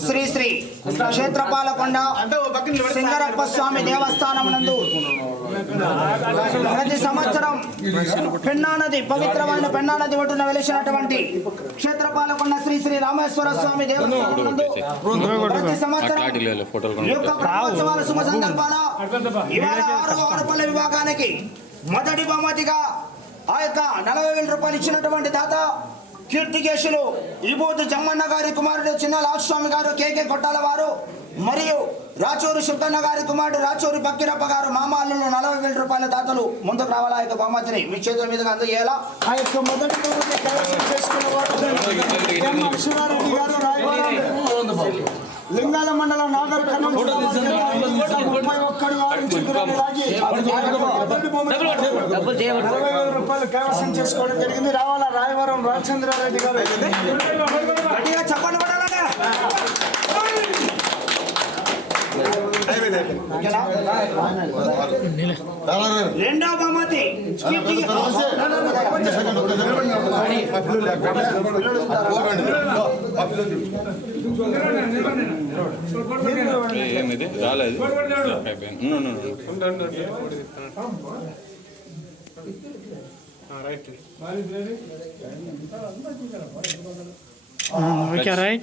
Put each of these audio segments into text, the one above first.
శ్రీ శ్రీ క్షేత్రపాలకొండ సింగరప్ప స్వామి దేవస్థానం నందు ప్రతి సంవత్సరం పెన్నా నది పవిత్రమైన పెన్నా నది ఒడ్డున వెలిసినటువంటి క్షేత్రపాలకొండ శ్రీ శ్రీ రామేశ్వర స్వామి దేవస్థానం నందు ప్రతి సంవత్సరం ఈ యొక్క బ్రహ్మోత్సవాల శుభ సందర్భాన ఇవాళ ఆరు ఆరుపల్లి విభాగానికి మొదటి బహుమతిగా ఆ యొక్క నలభై వేల రూపాయలు ఇచ్చినటువంటి దాత కీర్తికేశులు ఈబోతు జమ్మన్న గారి కుమారుడు చిన్న లాస్వామి గారు కేకే కొట్టాల వారు మరియు రాచూరు శుద్ధన్న గారి కుమారుడు రాచూరి బక్కిరప్ప గారు మామాళ్ళు నలభై వేల రూపాయల దాతలు ముందుకు రావాలా ఆ యొక్క బహుమతిని. మీ చేతుల మీదుగా అందజేయాలా? ఆ యొక్క మొదటి లింగాల మండలం నాగర్ ముప్పై ఒక్కడు రూపాయలు కైవసం చేసుకోవడం జరిగింది. రావాల? రాయవరం రామచంద్రారెడ్డి గారు. గట్టిగా చెప్పండి? రెండవ బహుమతి. ఏమిది? రాలేదు. అయిపోయింది. ఉండు, ఉండు, ఉండు.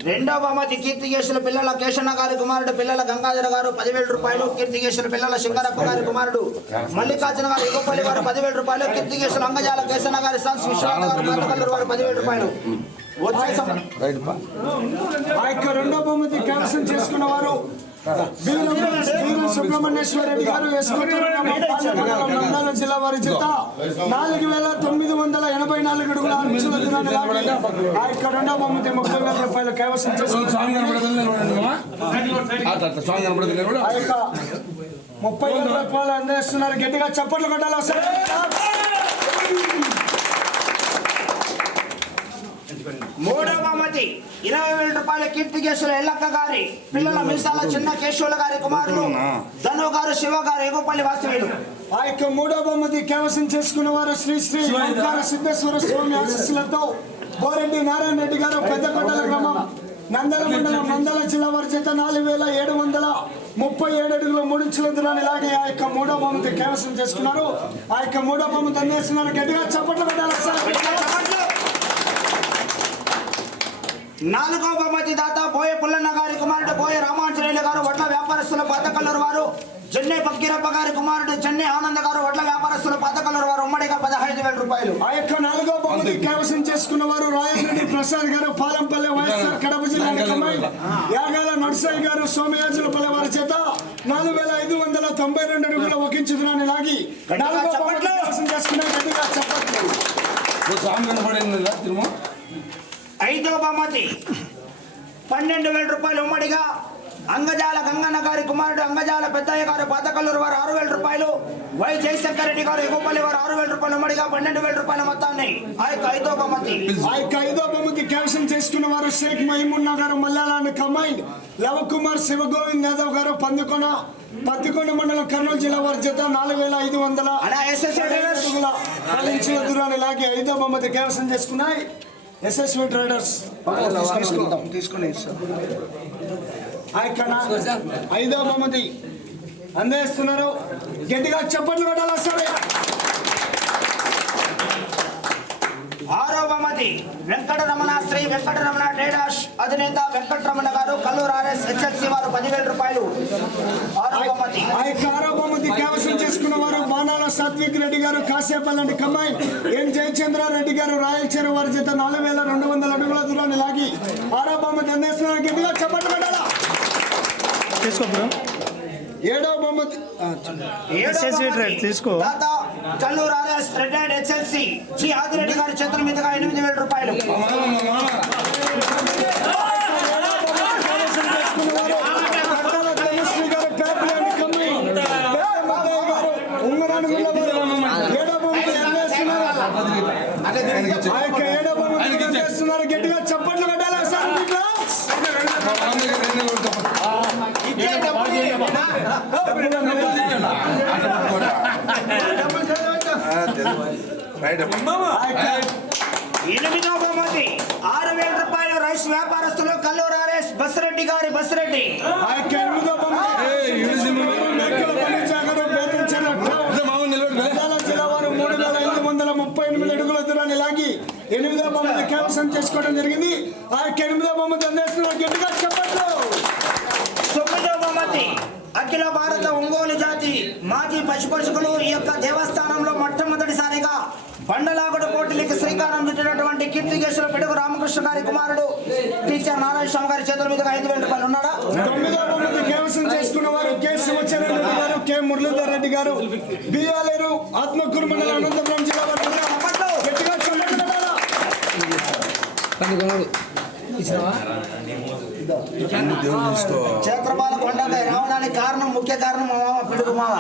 రెండవ బహుమతి కీర్తికేశుల పిల్లల కేశన్న గారి కుమారుడు పిల్లల గంగాధర గారు పదివేల రూపాయలు కీర్తికేశుల పిల్లల శంకరప్ప గారి కుమారుడు మల్లికార్జున గారు ఎగుపల్లి గారు పదివేల రూపాయలు కీర్తికేశుల అంగజాల కేశన్న గారి సన్స్ విశ్వనాథ్ గారు వారు పదివేల రూపాయలు. ఆ యొక్క రెండో బహుమతి కైవసం చేసుకున్న వారు సుబ్రహ్మణ్యేశ్వర రెడ్డి గారు నంద్యాల జిల్లా వారి చేత నాలుగు వేల తొమ్మిది వందల ఎనభై నాలుగు అడుగుల ఆ ముప్పై వేల రూపాయలు కైవసం ముప్పై వేల రూపాయలు అందిస్తున్నారు గట్టిగా చప్పట్లు కొట్టాలి బహుమతి ఇరవై వేల రూపాయల కీర్తికేశుల ఎల్లక్క గారి పిల్లల మీసాల చిన్న కేశవుల గారి కుమారుడు ధను గారు శివ గారు ఎగుపల్లి వాస్తవ్యులు ఆ యొక్క మూడో బహుమతి కైవసం చేసుకున్న వారు శ్రీ శ్రీ ఓంకార సిద్ధేశ్వర స్వామి ఆశీస్సులతో బోరెడ్డి నారాయణ రెడ్డి గారు పెద్దకొండల గ్రామం నందల మండలం నందల జిల్లా వారి చేత నాలుగు వేల ఏడు వందల ముప్పై ఏడు అడుగుల మూడు ఇంచుల దూరాన్ని లాగి ఆ యొక్క మూడో బహుమతి కైవసం చేసుకున్నారు. ఆ యొక్క మూడో బహుమతి అందిస్తున్నారు గట్టిగా చప్పట్లు పెట్టాలి సార్. నాలుగవ బహుమతి దాత బోయ పుల్లన్న గారి కుమారుడు బోయ రామాంజనేయులు గారు వడ్ల వ్యాపారస్తుల పాతకల్లూరు వారు. చెన్నై పక్కీరప్ప గారి కుమారుడు చెన్నై ఆనంద్ గారు వడ్ల వ్యాపారస్తుల పాతకల్లూరు వారు ఉమ్మడిగా పదహైదు వేల రూపాయలు. ఆ యొక్క నాలుగో బహుమతి కైవసం చేసుకున్న వారు రాయరెడ్డి ప్రసాద్ గారు పాలంపల్లె వైఎస్ఆర్ కడప జిల్లా యాగాల నర్సయ్య గారు సోమయాజులపల్లె వారి చేత నాలుగు వేల ఐదు వందల తొంభై రెండు అడుగుల ఒకించు దినాన్ని లాగి నాలుగో బహుమతి కైవసం చేసుకున్న. గట్టిగా చెప్పట్లు. పన్నెండు వేల రూపాయలు ఉమ్మడిగా అంగజాల గంగన్న గారి కుమారుడు అంగజాల పెద్దయ్య గారు పాతకల్లూరు వారు ఆరు వేల రూపాయలు వై జయశంకర్ రెడ్డి గారు ఎగుపల్లి వారు ఆరు వేల రూపాయలు ఉమ్మడిగా పన్నెండు వేల రూపాయల మొత్తాన్ని ఆ యొక్క ఐదవ బహుమతి. ఆ యొక్క ఐదో బహుమతి కైవసం చేసుకున్న వారు షేక్ మహిమున్నా గారు మల్లాలాండ్ కమైండ్ లవకుమార్ శివగోవింద్ యాదవ్ గారు పందుకొన పత్తికొండ మండలం కర్నూలు జిల్లా వారి చేత నాలుగు వేల ఐదు వందల దూరాన్ని లాగి ఐదో బహుమతి కైవసం చేసుకున్నాయి. ఎస్ఎస్వి ట్రేడర్స్ తీసుకుని ఐదో బహుమతి. అందేస్తున్నారు గట్టిగా చప్పట్లు కొట్టాలి సరే? ఆరో బహుమతి. వెంకటరమణ శ్రీ వెంకటరమణ ట్రేడర్స్ అధినేత వెంకటరమణ గారు కల్లూరు ఆర్ఎస్ హెచ్ఎల్సి వారు పదివేల రూపాయలు. ఆరో బహుమతి. సాత్విక్ రెడ్డి గారు కాసేపల్లంటి కమ్మాయి ఎన్ జయచంద్రారెడ్డి గారు రాయలచేరు వారి చేత నాలుగు వేల రెండు వందల అడుగుల దూరాన్ని లాగి ఆరో గట్టిగా చప్పట్లు పెట్టాలా తీసుకో బ్రో. ఏడో ట్రేడ్ తీసుకో. దాత Kalluru RS red and HLC G Adireddy గారి చేతుల మీదుగా ఎనిమిది వేల రూపాయలు కైవసం చేసుకున్న వారు కట్టాల ధనశ్రీ గారు పేపలేంటి కమ్మాయి పేపమద్దయ్య గారు ఉంగరానుగుళ్ళ వారు ఏడో బహుమతి అందిస్తున్నారు ఆ యొక్క ఏడో బహుమతి అందిస్తున్నారు గట్టిగా చప్పట్లు రైస్ సార్ వ్యాపారస్తులు కల్లూరు ఆర్ఎస్ బస్రెడ్డి గారి బస్రెడ్డి ఆ యొక్క ఎనిమిదో బహుమతి మేకల బలిజా గారు బేతంచెర్ల టౌన్. మామూలు నిలబడి నంద్యాల జిల్లా వారు మూడు వేల ఐదు వందల అడుగుల దూరాన్ని లాగి ఎనిమిదో బొమ్మది కైవసం చేసుకోవడం జరిగింది. ఆ యొక్క ఎనిమిదో బొమ్మది అందేస్తున్నారు గట్టిగా చెప్పట్లు తొమ్మిదో బహుమతి అఖిల భారత ఒంగోలు జాతి మాజీ పశుపోషకులు ఈ యొక్క దేవస్థానంలో మొట్టమొదటిసారిగా బండలాగుడు పోటీలకు శ్రీకారం చుట్టినటువంటి కీర్తికేశ్వర పిడుగు రామకృష్ణ గారి కుమారుడు టీచర్ నారాయణ స్వామి గారి చేతుల మీదుగా ఐదు వేల రూపాయలు ఉన్నాడా? కైవసం చేసుకున్న వారు కె. శివచరణ్ రెడ్డి గారు కె. మురళీధర్ రెడ్డి గారు బియ్యాలేరు ఆత్మకూరు మండలం అనంతపురం జిల్లా వారు అప్పట్లో గట్టిగా చెప్పట్లు కొట్టాలా? క్షేత్రపాల కొండపై రావడానికి కారణం ముఖ్య కారణం మా మామ పిడుగు మామ